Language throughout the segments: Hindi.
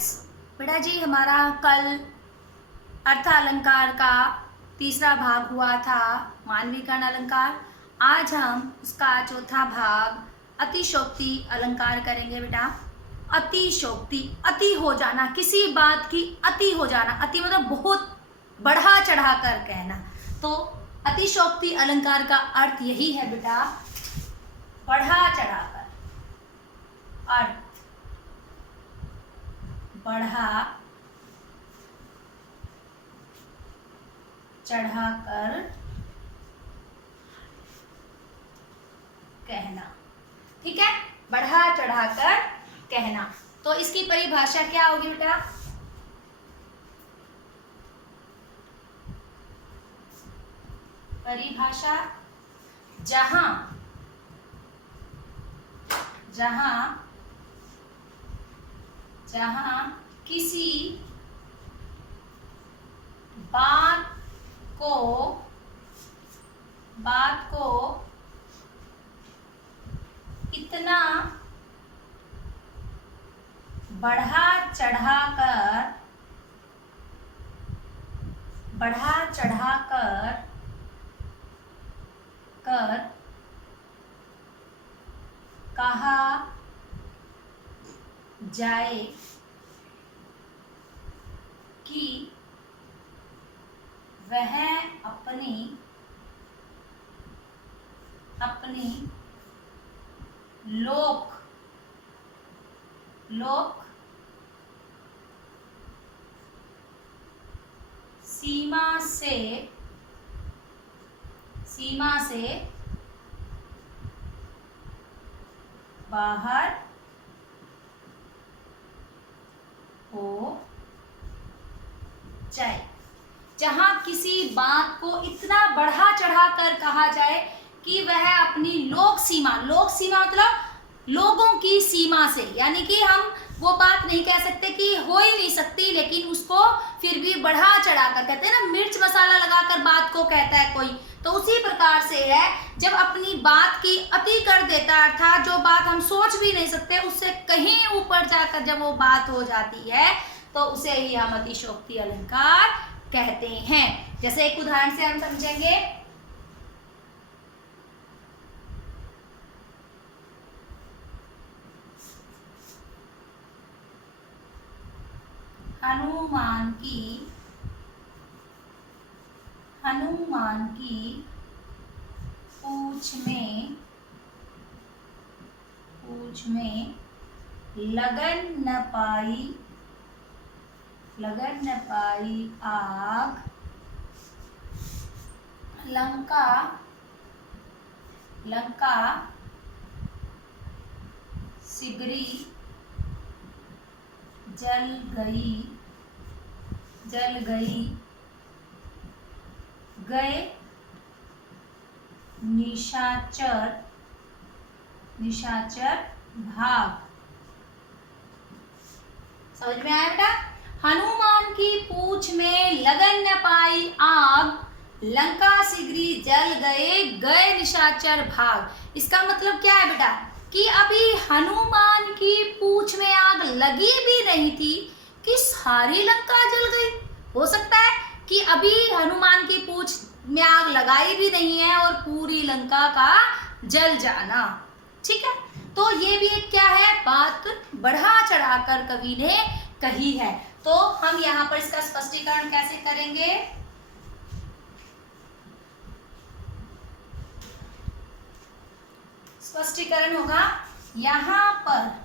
स्टूडेंट्स, बेटा जी हमारा कल अर्थ अलंकार का तीसरा भाग हुआ था, मानवीकरण अलंकार। आज हम उसका चौथा भाग अतिशोक्ति अलंकार करेंगे। बेटा अतिशोक्ति, अति हो जाना, किसी बात की अति हो जाना। अति मतलब बहुत बढ़ा चढ़ा कर कहना। तो अतिशोक्ति अलंकार का अर्थ यही है बेटा, बढ़ा चढ़ा कर। अर्थ बढ़ा चढ़ाकर कहना। ठीक है, बढ़ा चढ़ाकर कहना। तो इसकी परिभाषा क्या होगी बेटा? परिभाषा, जहां किसी बात को इतना बढ़ा चढ़ाकर कहा जाए कि वह अपनी लोक सीमा से बाहर हो जाए। जहां किसी बात को इतना बढ़ा चढ़ा कर कहा जाए कि वह अपनी लोक सीमा मतलब लोगों की सीमा से, यानी कि हम वो बात नहीं कह सकते कि हो ही नहीं सकती, लेकिन उसको फिर भी बढ़ा चढ़ाकर कहते हैं ना, मिर्च मसाला लगाकर बात को कहता है कोई। तो उसी प्रकार से है, जब अपनी बात की अति कर देता है, अर्थात जो बात हम सोच भी नहीं सकते उससे कहीं ऊपर जाकर जब वो बात हो जाती है, तो उसे ही हम अतिशोक्ति अलंकार कहते हैं। जैसे एक उदाहरण से हम समझेंगे। हनुमान की पूंछ में लगन न पाई आग, लंका सिगरी जल गई, गए निशाचर भाग। समझ में आया बेटा? हनुमान की पूंछ में लगन न पाई आग, लंका सिगरी जल गए निशाचर भाग। इसका मतलब क्या है बेटा? कि अभी हनुमान की पूंछ में आग लगी भी नहीं थी कि सारी लंका जल गई। हो सकता है कि अभी हनुमान की पूंछ में आग लगाई भी नहीं है और पूरी लंका का जल जाना। ठीक है, तो ये भी एक क्या है, बात बढ़ा चढ़ाकर कवि ने कही है। तो हम यहाँ पर इसका स्पष्टीकरण कैसे करेंगे? स्पष्टीकरण होगा, यहाँ पर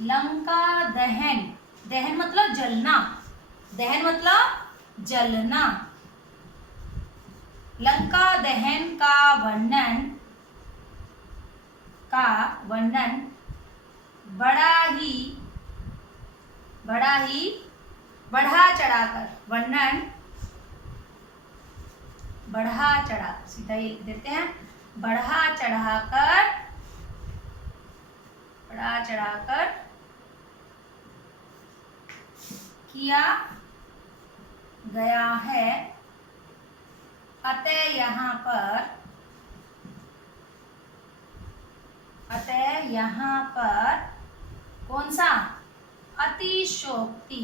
लंका दहन मतलब जलना, लंका दहन का वर्णन बढ़ा चढ़ा, सीधा ये लिख देते हैं, बढ़ा चढ़ाकर किया गया है, अतः यहाँ पर अतः यहाँ पर कौन सा अतिशयोक्ति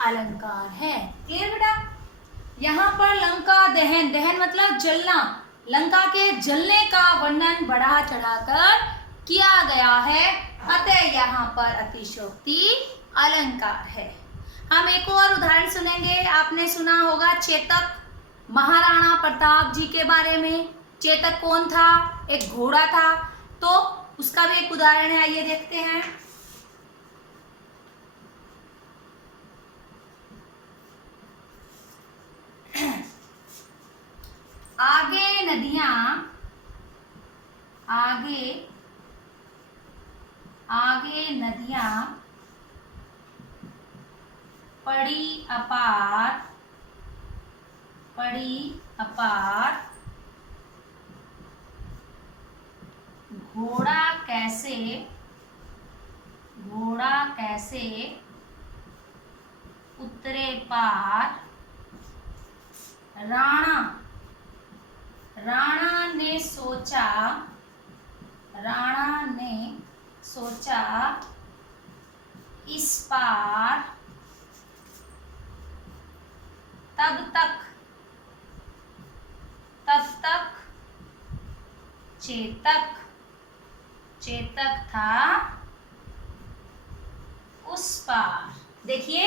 अलंकार है। क्लियर बेटा? यहाँ पर लंका दहन, दहन मतलब जलना, लंका के जलने का वर्णन बढ़ा चढ़ाकर किया गया है, अतः यहाँ पर अतिशयोक्ति अलंकार है। हम एक और उदाहरण सुनेंगे। आपने सुना होगा चेतक, महाराणा प्रताप जी के बारे में। चेतक कौन था? एक घोड़ा था, तो उसका भी एक उदाहरण है, आइए देखते हैं। आगे नदियां पड़ी अपार, घोड़ा कैसे उतरे पार। राणा ने सोचा इस पार, तब तक चेतक था उस पार। देखिए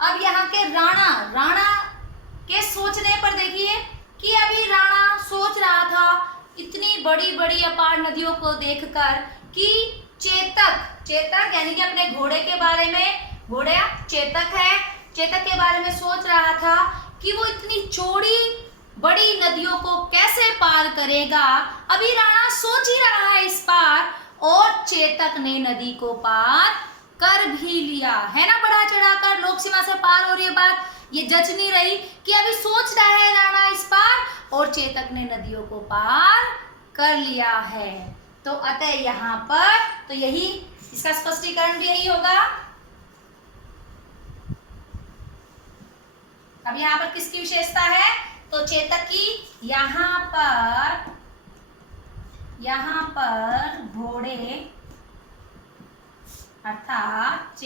अब यहाँ के राणा के सोचने पर देखिए कि अभी राणा सोच रहा था इतनी बड़ी बड़ी अपार नदियों को देखकर कि चेतक यानी कि अपने घोड़े के बारे में, घोड़ा चेतक है, चेतक के बारे में सोच रहा था कि वो इतनी चौड़ी बड़ी नदियों को कैसे पार करेगा। अभी राणा सोच ही रहा है इस पार, और चेतक ने नदी को पार कर भी लिया है ना, बढ़ा चढ़ाकर। लोक सीमा से पार हो रही है बात, ये जच नहीं रही कि अभी सोच रहा है राणा इस पार और चेतक ने नदियों को पार कर लिया है। तो अतः यहाँ पर तो यही इसका स्पष्टीकरण भी यही होगा। अब यहाँ पर किसकी विशेषता है? तो चेतक की। यहाँ पर घोड़े अर्थात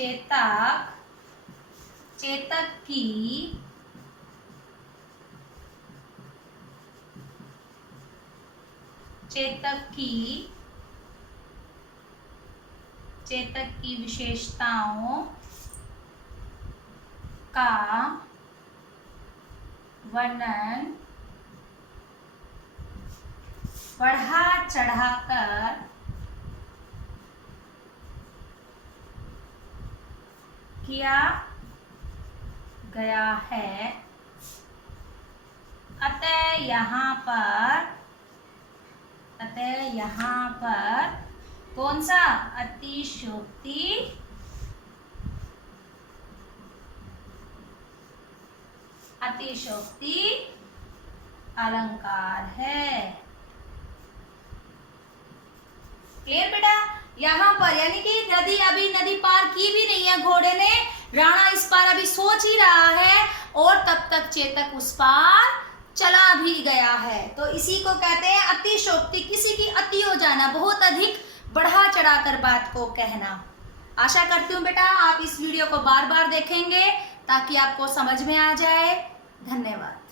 चेतक की विशेषताओं का वर्णन बढ़ा चढ़ाकर किया गया है, अतः यहाँ पर कौन सा अतिशयोक्ति अलंकार है। क्लियर बेटा? यहाँ पर यानी कि नदी पार की भी नहीं है घोड़े ने, राणा इस पार अभी सोच ही रहा है और तब तक चेतक उस पार चला भी गया है। तो इसी को कहते हैं अतिशयोक्ति, किसी की अति हो जाना, बहुत अधिक बढ़ा चढ़ाकर बात को कहना। आशा करती हूँ बेटा आप इस वीडियो को बार बार देखेंगे ताकि आपको समझ में आ जाए। धन्यवाद।